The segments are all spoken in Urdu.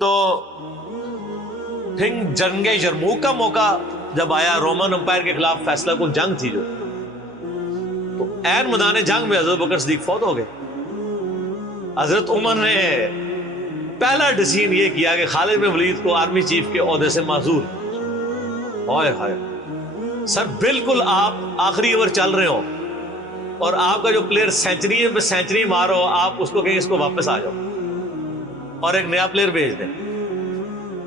تو پھر جنگ یرموک کا موقع جب آیا، رومن امپائر کے خلاف فیصلہ کن جنگ تھی جو، تو عین میدان جنگ میں حضرت بکر صدیق فوت ہو گئے. حضرت عمر نے پہلا ڈیسیژن یہ کیا کہ خالد بن ولید کو آرمی چیف کے عہدے سے معزول. ہائے ہائے سر، بالکل آپ آخری اوور چل رہے ہو اور آپ کا جو پلیئر سینچری پہ سینچری مارو، آپ اس کو کہیں اس کو واپس آ جاؤ اور ایک نیا پلیئر بھیج دیں.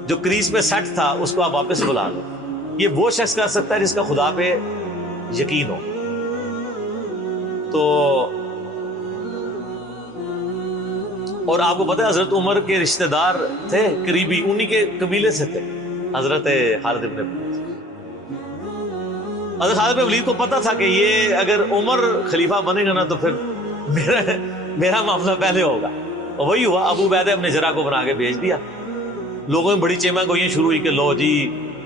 جو کریز پہ سیٹ تھا اس کو آپ واپس بلا لو. یہ وہ شخص کر سکتا ہے جس کا خدا پہ یقین ہو. تو اور آپ کو پتہ ہے حضرت عمر کے رشتہ دار تھے قریبی، انہی کے قبیلے سے تھے حضرت خالد بن ولید. حضرت خالد بن ولید کو پتا تھا کہ یہ اگر عمر خلیفہ بنے گا نا تو پھر میرا معاملہ پہلے ہوگا. اور وہی ہوا، ابو عبیدہ ابن جراح کو بنا کے بھیج دیا. لوگوں میں بڑی چیمہ گوئیاں شروع ہوئی کہ لو جی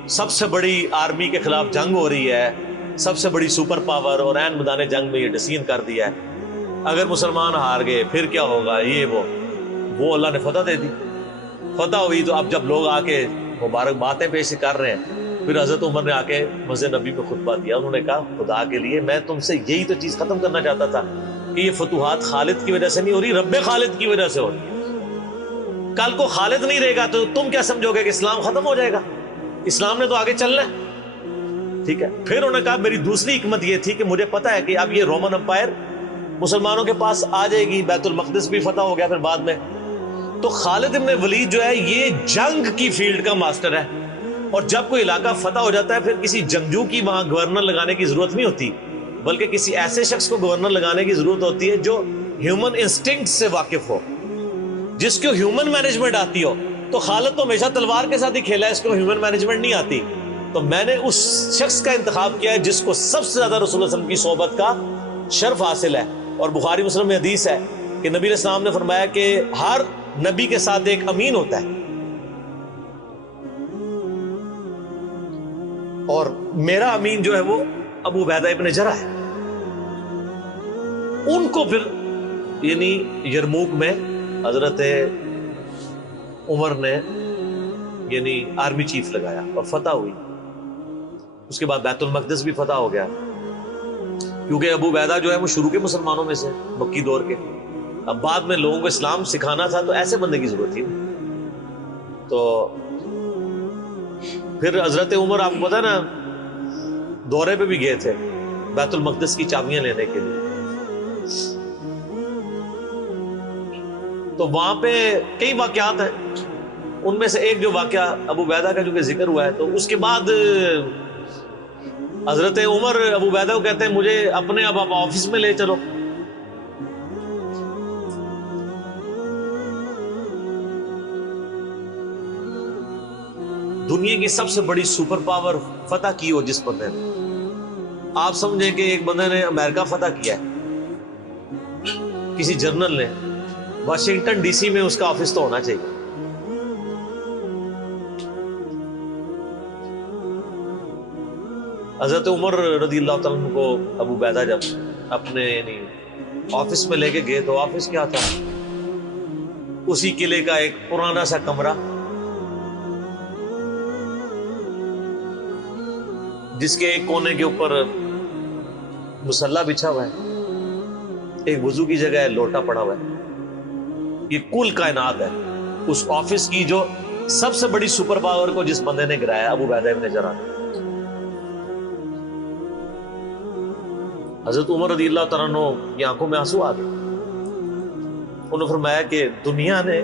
سب سے بڑی آرمی کے خلاف جنگ ہو رہی ہے، سب سے بڑی سپر پاور، اور عین میدان جنگ میں یہ ڈیسیژن کر دیا ہے، اگر مسلمان ہار گئے پھر کیا ہوگا، یہ وہ اللہ نے فتح دے دی. فتح ہوئی تو اب جب لوگ آ کے مبارک باتیں پیش کر رہے ہیں، پھر حضرت عمر نے آ کے مسجد نبی میں خطبہ دیا. انہوں نے کہا خدا کے لیے میں تم سے یہی تو چیز ختم کرنا چاہتا تھا کہ یہ فتوحات خالد کی وجہ سے نہیں ہو رہی، رب خالد کی وجہ سے ہو رہی ہے. کل کو خالد نہیں رہے گا تو تم کیا سمجھو گے کہ اسلام ختم ہو جائے گا؟ اسلام نے تو آگے چلنا ہے. ٹھیک ہے. پھر انہوں نے کہا میری دوسری حکمت یہ تھی کہ مجھے پتا ہے کہ اب یہ رومن امپائر مسلمانوں کے پاس آ جائے گی، بیت المقدس بھی فتح ہو گیا پھر بعد میں. تو خالد بن ولید جو ہے یہ جنگ کی فیلڈ کا ماسٹر ہے، اور جب کوئی علاقہ فتح ہو جاتا ہے پھر کسی جنگجو کی وہاں گورنر لگانے کی ضرورت نہیں ہوتی، بلکہ کسی ایسے شخص کو گورنر لگانے کی ضرورت ہوتی ہے جو ہیومن انسٹنکٹ سے واقف ہو، جس کو ہیومن مینجمنٹ آتی ہو. تو خالد تو ہمیشہ تلوار کے ساتھ ہی کھیلا ہے، اس کو ہیومن مینجمنٹ نہیں آتی. تو میں نے اس شخص کا انتخاب کیا ہے جس کو سب سے زیادہ رسول اللہ صلی اللہ علیہ وسلم کی صحبت کا شرف حاصل ہے. اور بخاری مسلم میں حدیث ہے کہ نبی علیہ السلام نے فرمایا کہ ہر نبی کے ساتھ ایک امین ہوتا ہے، اور میرا امین جو ہے وہ ابو عبیدہ ابن جراح ہے. ان کو پھر یعنی یرموک میں حضرت عمر نے یعنی آرمی چیف لگایا اور فتح ہوئی. اس کے بعد بیت المقدس بھی فتح ہو گیا، کیونکہ ابو عبیدہ جو ہے وہ شروع کے مسلمانوں میں سے، مکی دور کے. اب بعد میں لوگوں کو اسلام سکھانا تھا تو ایسے بندے کی ضرورت تھی. تو پھر حضرت عمر آپ کو پتا نا دورے پہ بھی گئے تھے بیت المقدس کی چابیاں لینے کے لیے. تو وہاں پہ کئی واقعات ہیں، ان میں سے ایک جو واقعہ ابو عبیدہ کا جو کہ ذکر ہوا ہے، تو اس کے بعد حضرت عمر ابو عبیدہ کو کہتے ہیں مجھے اپنے اب آپ آفس میں لے چلو. دنیا کی سب سے بڑی سپر پاور فتح کی ہو جس بندے نے، آپ سمجھیں کہ ایک بندے نے امریکہ فتح کیا ہے، کسی جنرل نے، واشنگٹن ڈی سی میں اس کا آفس تو ہونا چاہیے. حضرت عمر رضی اللہ تعالیٰ عنہ کو ابو عبیدہ جب اپنے یعنی آفس میں لے کے گئے تو آفس کیا تھا، اسی قلعے کا ایک پرانا سا کمرہ جس کے ایک کونے کے اوپر مصلی بچھا ہوا ہے، ایک وضو کی جگہ ہے، لوٹا پڑا ہوا ہے. یہ کل کائنات ہے. اس آفس کی جو سب سے بڑی سپر پاور کو جس بندے نے گرایا ابو عبیدہ ابن جراح نے. حضرت عمر رضی اللہ تعالیٰ عنہ کی آنکھوں میں آنسو آ گئے. انہوں نے فرمایا کہ دنیا نے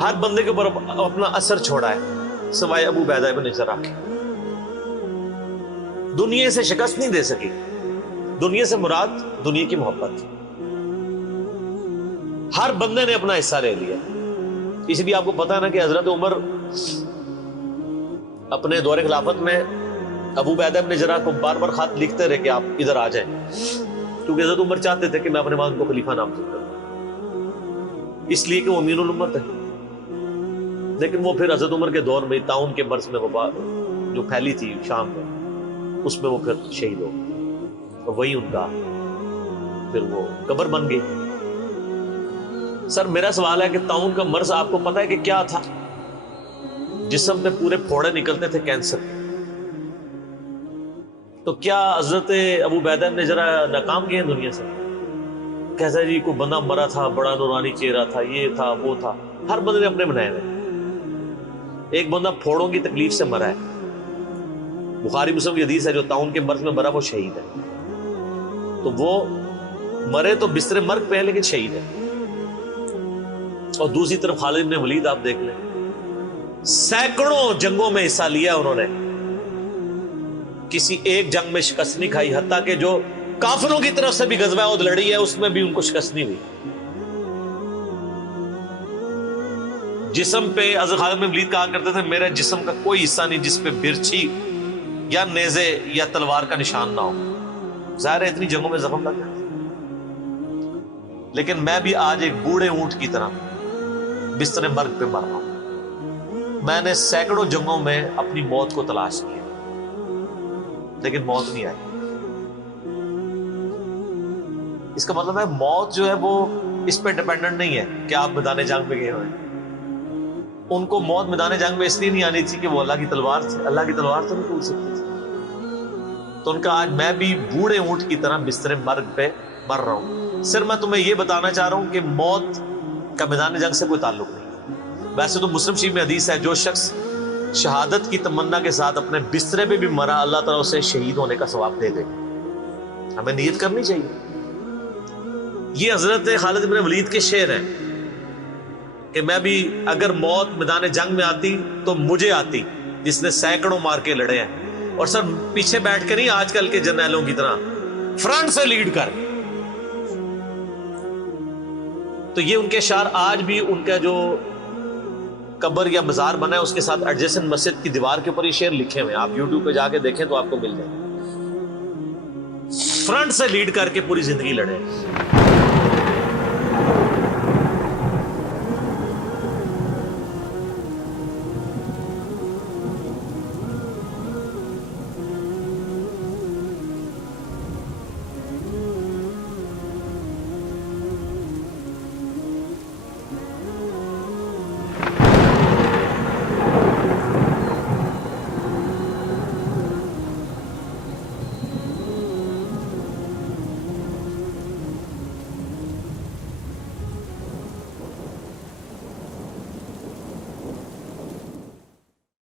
ہر بندے کے اوپر اپنا اثر چھوڑا ہے سوائے ابو عبیدہ ابن جراح. دنیا سے شکست نہیں دے سکی. دنیا سے مراد دنیا کی محبت. ہر بندے نے اپنا حصہ لے لیا. اس لیے آپ کو پتا ہے نا کہ حضرت عمر اپنے دور خلافت میں ابو عبیدہ ابن جراح کو بار بار خط لکھتے رہے کہ آپ ادھر آ جائیں، کیونکہ حضرت عمر چاہتے تھے کہ میں اپنے والد کو خلیفہ نامزد کروں، اس لیے کہ وہ امین الامت ہے. لیکن وہ پھر حضرت عمر کے دور میں طاعون کے مرض میں وبا جو پھیلی تھی شام میں، اس میں وہ پھر شہید ہو گئے، اور وہی ان کا پھر وہ قبر بن گئی. سر میرا سوال ہے کہ طاعون کا مرض آپ کو پتا ہے کہ کیا تھا؟ جسم پہ پورے پھوڑے نکلتے تھے کینسر کے. تو کیا حضرت ابو عبیدہ نے ذرا ناکام کیے ہیں دنیا سے؟ کیسا جی کوئی بندہ مرا تھا، بڑا نورانی چہرہ تھا، یہ تھا وہ تھا. ہر بندے نے اپنے بنائے ہوئے. ایک بندہ پھوڑوں کی تکلیف سے مرا ہے، بخاری مسلم کی حدیث ہے، جو طاعون کے مرض میں مرا وہ شہید ہے. تو وہ مرے تو بستر مرگ پہ ہے لیکن شہید ہے. اور دوسری طرف خالد بن ولید آپ دیکھ لیں، سینکڑوں جنگوں میں حصہ لیا انہوں نے، کسی ایک جنگ میں شکست نہیں کھائی، حتیٰ کہ جو کافروں کی طرف سے بھی غزوہ احد لڑی ہے اس میں بھی ان کو شکست نہیں ہوئی. جسم پہ حضرت خالد بن ولید کہا کرتے تھے میرے جسم کا کوئی حصہ نہیں جس پہ برچھی یا نیزے یا تلوار کا نشان نہ ہو. ظاہر ہے اتنی جنگوں میں زخم لگ گئے، لیکن میں بھی آج ایک بوڑھے اونٹ کی طرح بستر مرگ پہ مر رہا ہوں. میں نے سینکڑوں جنگوں میں اپنی موت کو تلاش کیا لیکن موت نہیں آئی. اس کا مطلب ہے موت جو ہے وہ اس پہ ڈیپینڈنٹ نہیں ہے کہ آپ میدان جنگ میں گئے ہوئے. ان کو موت میدان جنگ میں اس لیے نہیں آنی تھی کہ وہ اللہ کی تلوار تھی، اللہ کی تلوار تو نہیں ٹوٹ سکتی تھی. تو ان کا آج میں بھی بوڑھے اونٹ کی طرح بستر مرگ پہ مر رہا ہوں. صرف میں تمہیں یہ بتانا چاہ رہا ہوں کہ موت کا میدان جنگ سے کوئی تعلق نہیں. ویسے تو مسلم شریف میں حدیث ہے جو شخص شہادت کی تمنا کے ساتھ اپنے بسترے پہ بھی مرا اللہ تعالیٰ اسے شہید ہونے کا ثواب دے دے. ہمیں نیت کرنی چاہیے. یہ حضرت خالد بن ولید کے شعر ہیں کہ میں بھی اگر موت میدان جنگ میں آتی تو مجھے آتی جس نے سینکڑوں مار کے لڑے ہیں. اور سر پیچھے بیٹھ کے نہیں آج کل کے جرنیلوں کی طرح، فرنٹ سے لیڈ کر. تو یہ ان کے اشعار آج بھی ان کا جو قبر یا مزار بنا ہے اس کے ساتھ ایڈجسنٹ مسجد کی دیوار کے اوپر یہ شعر لکھے ہوئے ہیں. آپ یوٹیوب پہ جا کے دیکھیں تو آپ کو مل جائے. فرنٹ سے لیڈ کر کے پوری زندگی لڑے.